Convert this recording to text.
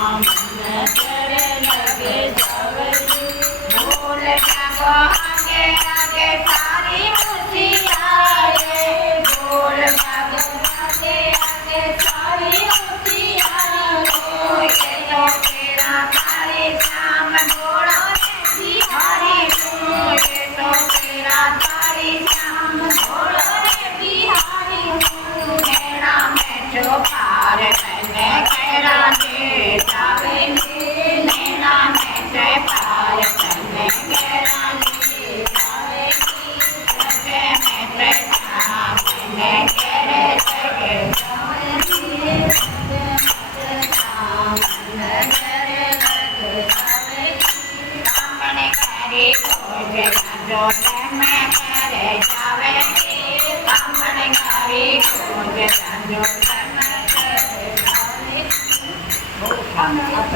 मन करे लगे जावे बोल जागो आगे आगे सारी होशियारे बोल जागो आगे आगे सारी होशियारे ये तो तेरा तारे श्याम घोड़ा बिहारी ये तो तेरा तारे श्याम घोड़ा बिहारी नैना में जो पार मैंने कहरा दे जावे नैना में जो पार मैंने कहरा दे जावे सजे में बैठा मैंने कहरे लगे जावे सजे में बैठा मैंने कहरे लगे जावे सामने कहरी खोज जो मैं कहरे जावे सामने कहरी खोज जो मैं कहरे जावे